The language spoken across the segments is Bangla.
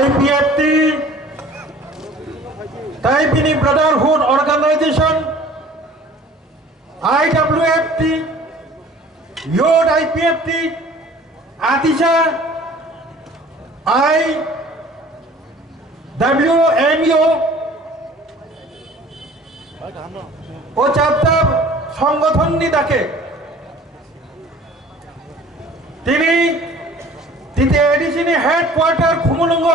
IPFT, Taipini Brotherhood Organization, IWFT, Yod IPFT, Atisha, IWMO, ও চারটা সংগঠন নিয়ে ডাকে। তিনি তৃতীয় এডিশনে হেডকোয়ার্টার খুমুলুঙ্গ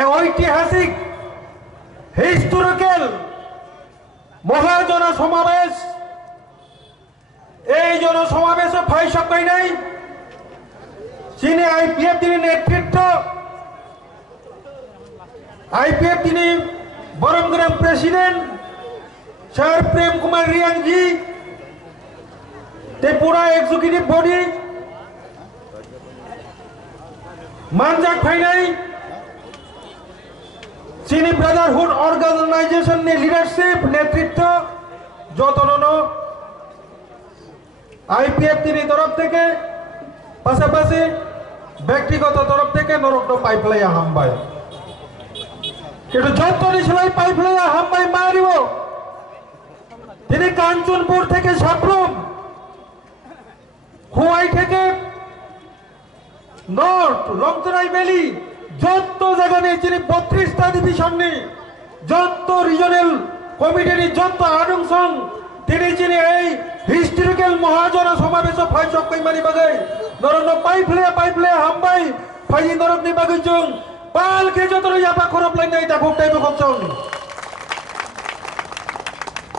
এক ঐতিহাসিক হিস্টোরিক্যাল মহাজন সমাবেশ। এই জনসমাবেশে ভাই সবাই নাই চীনে আইপিএফ তিনি নেতৃত্ব आईपीएफ তিনি বরমগ্রাম প্রেসিডেন্ট স্যার প্রেম কুমার রিয়াং জি त्रिपुरा एग्जीक्यूटिव बॉडी मानजाक फाइनाई चीनी ब्रदरहुड ऑर्गेनाइजेशन ने लीडरशिप नेतृत्व যতজন आईपीएफ তিনি তরফ থেকে পাশাপাশি ব্যক্তিগত তরফ থেকে নরক পাইপলাইয়া হামবাই কিন্তু যতনি সেলাই পাইপলাইয়া হামবাই মারিব তিনি কাঞ্চনপুর থেকে সাপ্রুম খুয়াই থেকে নর্থ লংতরাই ভ্যালি যত জায়গা নিয়ে তিনি 32টা ডিভিশন নিয়ে যত রিজনাল কমিটির যত আনুংসং তিনি যিনি এই হিস্টোরিক্যাল মহাজন সমাবেশ ফাইসক কইমানি বাগে নরন পাইফলে হামবাই ফাইজি নরক নি বাগিচুং পালকে যত ইয়াপা খরপ লাইন নাই তা ভোটাই বকচং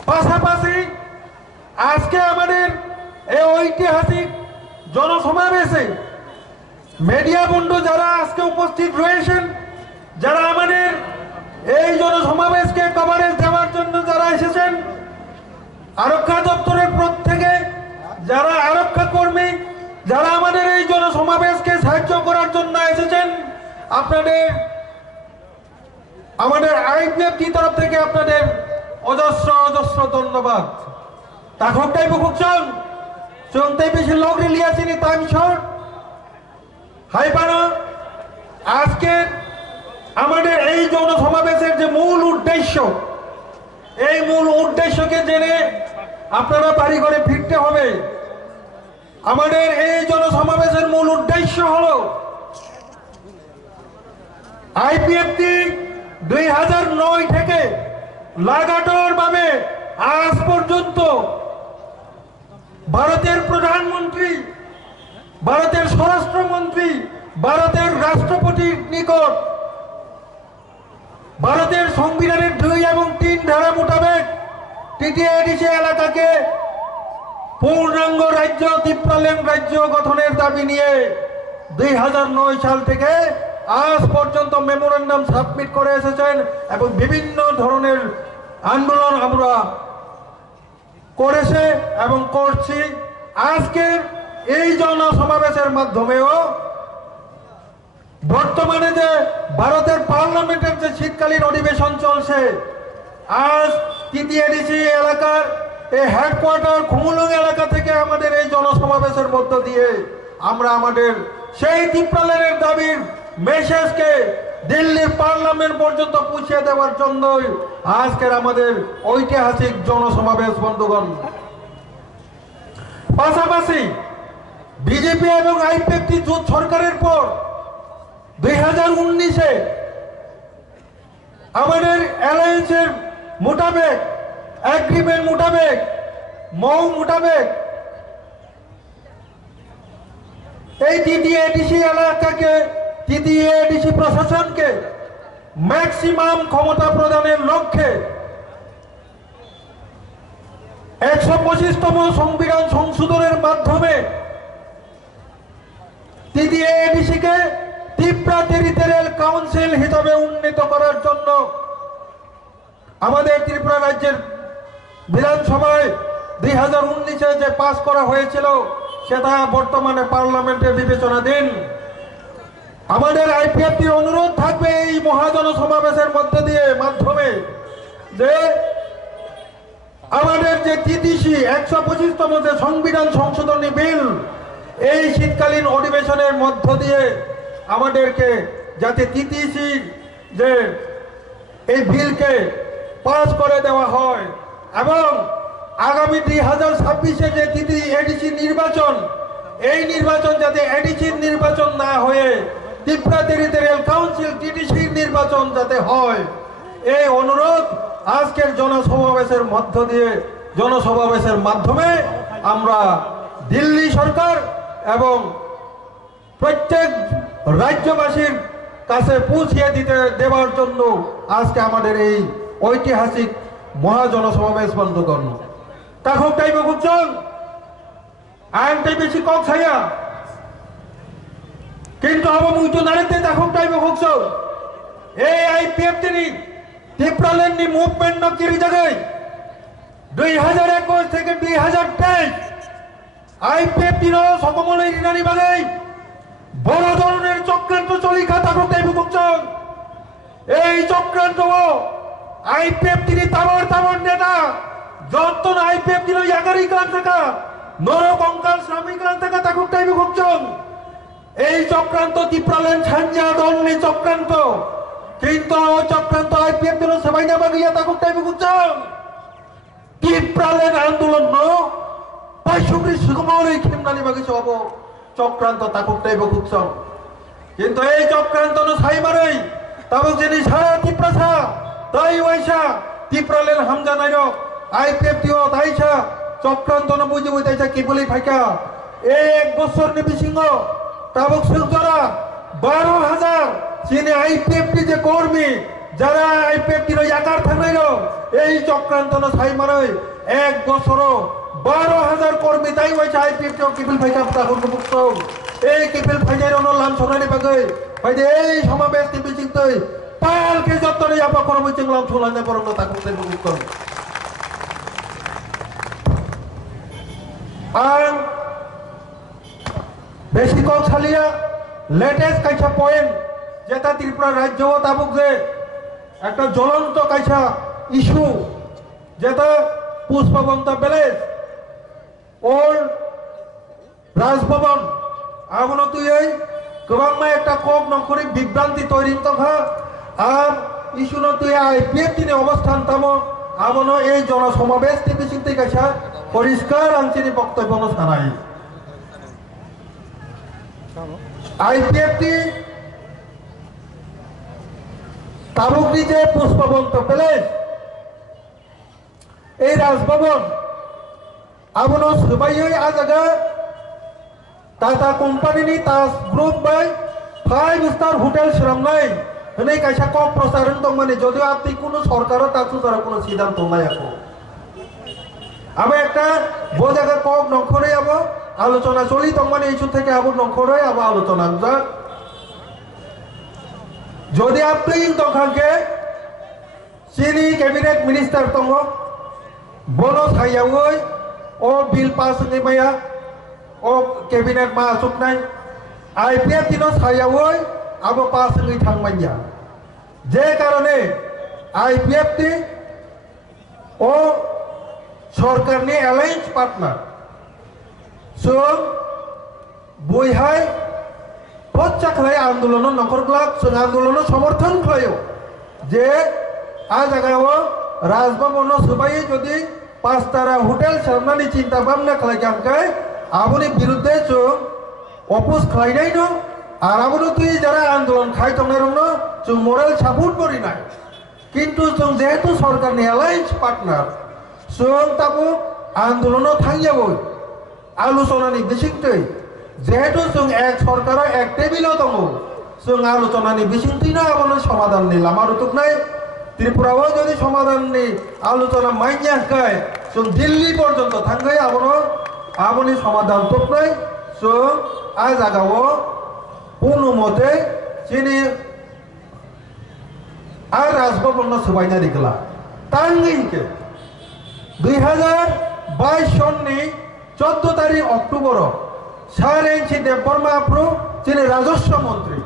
পাশাপাশি আজকে আমাদের এই ঐতিহাসিক জনসমাবেশে মিডিয়া বন্ধু যারা আজকে উপস্থিত রয়েছেন যারা আমাদের এই জনসমাবেশকে কভারেজ দেওয়ার জন্য যারা এসেছেন আরক্ষা দপ্তরের প্রত্যেকে যারা আরক্ষা কর্মী যারা আমাদের এই জনসমাবেশকে সাহায্য করার জন্য এসেছেন আপনাদের আমাদের আইপিএফটি তরফ থেকে আপনাদের অজস্র অজস্র ধন্যবাদ তাখকটাই বুকুকচং চংতাই বেশি লোক রিলিয়াছিনি তামিশর হাইপানো আজকে আমাদের এই জনসমাবেশের যে মূল উদ্দেশ্য এই মূল উদ্দেশ্যকে জেনে আপনারা বাড়ি ঘরে ফিরতে হবে আমাদের এই জনসমাবেশের মূল উদ্দেশ্য হলো আইপিএফটি 2009 থেকে লাগাতার ভাবে আজ পর্যন্ত ভারতের প্রধানমন্ত্রী ভারতের স্বরাষ্ট্রমন্ত্রী ভারতের রাষ্ট্রপতির নিকট ভারতের সংবিধানের 2 এবং 3 ধারা মোতাবেক টিটিএডিসি এলাকাকে পূর্ণাঙ্গ রাজ্য ত্রিপুরাল্যান্ড রাজ্য গঠনের দাবি নিয়ে 2009 সাল থেকে আজ পর্যন্ত মেমোরেন্ডাম সাবমিট করে এসেছেন এবং বিভিন্ন ধরনের আন্দোলন আমরা করেছে এবং করছি আজকে এই জনসমাবেশের মাধ্যমেও বর্তমানে যে ভারতের পার্লামেন্টের যে শীতকালীন অধিবেশন চলছে আজ টিটিএডিসি এলাকার এই হেডকোয়ার্টার খুমুলুং এলাকা থেকে আমাদের এই জনসমাবেশের মধ্য দিয়ে আমরা আমাদের সেই ত্রিপুরাল্যান্ডের দাবির মেসেজকে দিল্লির পার্লামেন্ট পর্যন্ত পৌঁছে দেওয়ার জন্য আজকের আমাদের ঐতিহাসিক জনসমাবেশ বন্ধুগণ পাশাপাশি বিজেপি এবং আইপিএফটি জোট সরকারের পর 2019-এ আমাদের অ্যালায়েন্সের মোতাবেক এগ্রিমেন্ট মোতাবেক মৌ মোতাবেক এই টিটিএডিসি এলাকাকে টিটিএডিসি প্রশাসনকে ম্যাক্সিমাম ক্ষমতা প্রদানের লক্ষ্যে 125তম সংবিধান সংশোধনের মাধ্যমে টিটিএডিসিকে ত্রিপুরা টেরিটোরিয়াল কাউন্সিল হিসাবে উন্নীত করার জন্য আমাদের ত্রিপুরা রাজ্যের বিধানসভায় 2019-এ যে পাস করা হয়েছিল সেটা বর্তমানে পার্লামেন্টে বিবেচনাধীন আমাদের আইপিএফটির অনুরোধ থাকবে এই মহাজন সমাবেশের মাধ্যমে যে আমাদের যে টিটিসি 125তম যে সংবিধান সংশোধনী বিল এই শীতকালীন শীতকালীন অধিবেশনের মধ্য দিয়ে আমাদেরকে যাতে তিতিসির যে এই বিলকে পাস করে দেওয়া হয় এবং আগামী 2026-এ যে এডিসি নির্বাচন, এই নির্বাচন যাতে এডিসির নির্বাচন না হয়ে ত্রিপুরা টেরিটোরিয়াল কাউন্সিল টিটিসির নির্বাচন যাতে হয়, এই অনুরোধ আজকের জনসমাবেশের মধ্য দিয়ে জনসমাবেশের মাধ্যমে আমরা দিল্লি সরকার এবং প্রত্যেক রাজ্যবাসীর কাছে পৌঁছিয়ে দেওয়ার জন্য আজকে আমাদের এই ঐতিহাসিক মহাজনসমাবেশ বন্ধ করল তাহলে টাইম বুঝছেন আইনটাই বেশি কম ছাইয়া কিন্তু আবার মুইতো নাড়িতে তখন টাইম বুঝছ এই আইপিএফ তিনি ত্রিপুরাল্যান্ড মুভমেন্ট নকিরি জায়গায় 2021 থেকে 2023 আইপিএফ তিন সকমলের ইনানি বাগাই বড় ধরনের চক্রান্ত চলিখা তখন টাইম বুঝছেন এই চক্রান্ত আইপিএফ তিনি তাবর নেতা যতন আইপিএফ তিনি একারিকান থাকা নরকঙ্কাল শ্রমিকান থাকা তখন টাইম বুঝছেন এই চক্রান্ত ত্রিপুরাল্যান্ড ছাঞ্জা দলনি চক্রান্ত কিন্তু চক্রান্ত আইপিএফ দিল সবাই না বাগিয়া তখন টাইম বুঝছেন ত্রিপুরাল্যান্ড আন্দোলন পাইশুগ্রি সুকুমার এই খেমনালি বাগিছে হব চক্রান্ত তখন টাইম বুঝছেন কিন্তু এই চক্রান্ত ছাই মারে তবে যিনি সারা ত্রিপুরা তাই ওইসা ত্রিপুরাল্যান্ড হামজা নাইর আইপিএফ দিও তাইসা চক্রান্ত বুঝে বুঝাইছা কি বলি ফাইকা এক বছর নিবি সিংহ তাবক সুন্দরা 12,000 যিনি আইপিএফ যে কর্মী যারা আইপিএফ একার থাকাইল এই চক্রান্ত ছাই মারে এক বছর 12,000 কর্মী তাই হয়েছে আইপিএফ কিপিল ফাইকা তখন মুক্ত এই কিপিল ফাইজার লাম সোনানি বাগে ফাইদে এই সমাবেশ টিপি চিন্তা পালকে যত্নে আপা কর্মী চিংলাম সোলানে পরম তাকে মুক্ত আর বেশি কম ছালিয়া লেটেস্ট কাইছা পয়েন্ট যেটা ত্রিপুরা রাজ্য তাবুক যে একটা জ্বলন্ত কাইছা ইস্যু যেটা পুষ্পবন্ত প্যালেস ওল্ড রাজভবন আবনো তুই এই গোবাংমা একটা কম নকরি বিভ্রান্তি তৈরি তথা আর ইস্যু ন তুই আইপিএফ তিনি অবস্থান তামো আবনো এই জনসমাবেশ টিপি চিন্তি কাইছা পরিষ্কার আঞ্চলিক বক্তব্য জানাই আইপিএফটি তাবুকটি যে পুষ্পবন্ত প্যালেস এই রাজভবন আবনো সবাই আজ আগে Tata company Taj group by 5 star hotel শ্রমনাই হনে কাইসা কক প্রসারণ দং মানে যদিও আপনি কোনো সরকারও তাকু তারা কোনো সিদ্ধান্ত নাই এখন আমি একটা বই জায়গা কক নখরে যাব আলোচনা চলি তখন ইস্যু থেকে আবার নখরে আবার আলোচনা যাক যদি আপনি তখনকে চিনি ক্যাবিনেট মিনিস্টার দङ বন সাইয়াওই ও বিল পাস নিমায়া ও ক্যাবিনেট মা আসুকনাই আইপিএফ দিন সাইয়াওই আবো পাস নি থাंगमाया যে কারণে আইপিএফ টি ও সরকারনি অ্যালায়েন্স পার্টনার जों बयहाय पच्चा खालाय आंदोलन नखरग्लाक जों आंदोलन समर्थन खालायो जे आ जायगायाव राजभवन सबाई जदि 5 तारा होटेल सामनानि चिंता भाबना खालायखांखाय आबोनि बिरुद्धे जों अपोज खालायनाय दं आर आबोनो तुइ जारा आंदोलन खालायथंनाय दं जों मरेल सापर्ट करिनाय किन्तु जों जेहेतु सरकारनि एलायन्स पार्टनार जों ताबो आंदोलन थांजाबो आलोचनानि बिसिंथै जेहेतु जों एक सरकार एक टेबिल दङ जों आलोचनानि बिसिंथैनो आबोनो समाधाननि लामा रुथुकनाय त्रिपुराव जदि समाधाननि आलोचना माइन्याखाय जों दिल्ली पर्यन्त थांगाय आबोनि समाधान थुकनाय जों आ जागाव कोनो मते जिनि आ राजभवन सबायना दिगला तांगिंके 2022 सननि 14 तारिख अक्टोबर सारेंसी देवबर्मा आफ्रो जिनि राजस्व मंत्री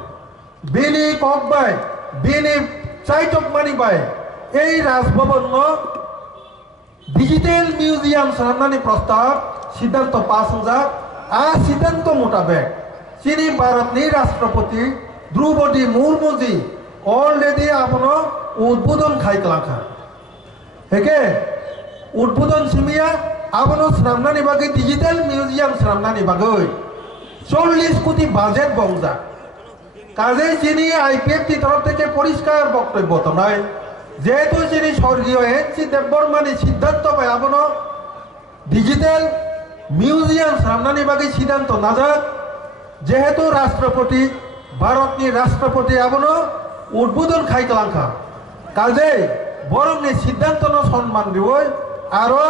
बिनि ककबाय बिनि चाइटकमानि बाय এই राजभवन डिजिटल म्यूजियम सामनानि प्रस्ताव सिद्धांत पास आ सिद्धांत मोताबेक चीनी भारतनि राष्ट्रपति द्रौपदी मुर्मुजी अलरेडी आपनो उद्बोधन खायख्लांखा हेके उद्बोधन सिमिया आपनो स्रामनानि बागै डिजिटल मिउजियाम स्रामनानि बागै 40 কোটি বাজেট বংজা কাজে চিনি আইপিএফটি তরফ থেকে পরিষ্কার বক্তব্য তো নয় যেহেতু চিনি স্বর্গীয় এনসি দেববর্মানি সিদ্ধান্ত পায় আপনো ডিজিটাল মিউজিয়াম সামনানি বাকি সিদ্ধান্ত না যাক যেহেতু রাষ্ট্রপতি ভারতনি রাষ্ট্রপতি আপনো উদ্বোধন খাইকলাংখা কাজে বরংনি সিদ্ধান্ত ন সম্মান দিবই আরো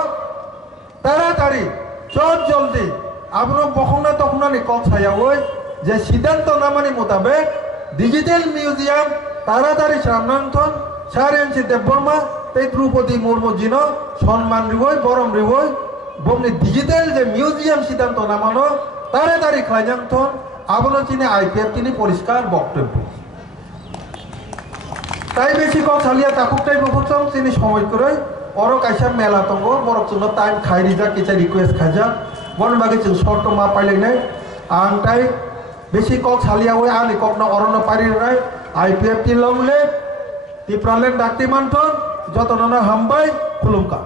তাড়াতাড়ি চট জলদি আপনো বখনা তখনানি কল ছায়াওই যে সিদ্ধান্ত নামানি মোতাবেক ডিজিটাল মিউজিয়াম তাড়াতাড়ি সামনান্থন স্যার এনসি দেববর্মা এই দ্রৌপদী মুর্মু জিন সম্মান দিবই বরম দিবই বংনি ডিজিটাল যে মিউজিয়াম সিদ্ধান্ত নামানো তাড়াতাড়ি খাইজান্থন আপনো চিনি আইপিএফ তিনি পরিষ্কার বক্তব্য তাই বেশি কল ছালিয়া তাকুকটাই বকুচং চিনি সময় করে অর কাইসা মেলা তঙ্গ বরক জন্য টাইম খাইরিজা কিচা রিকোয়েস্ট খাইজা বন বাকি जों শর্ত মা পাইলেনে आं ताई बेसी कल सालियावे आंनि कखनो अरण्य पारिराय आईपीएफ टी लंगले टिप्रालेन डाक्ति मानथन जतनना हामबाय खुलुमका।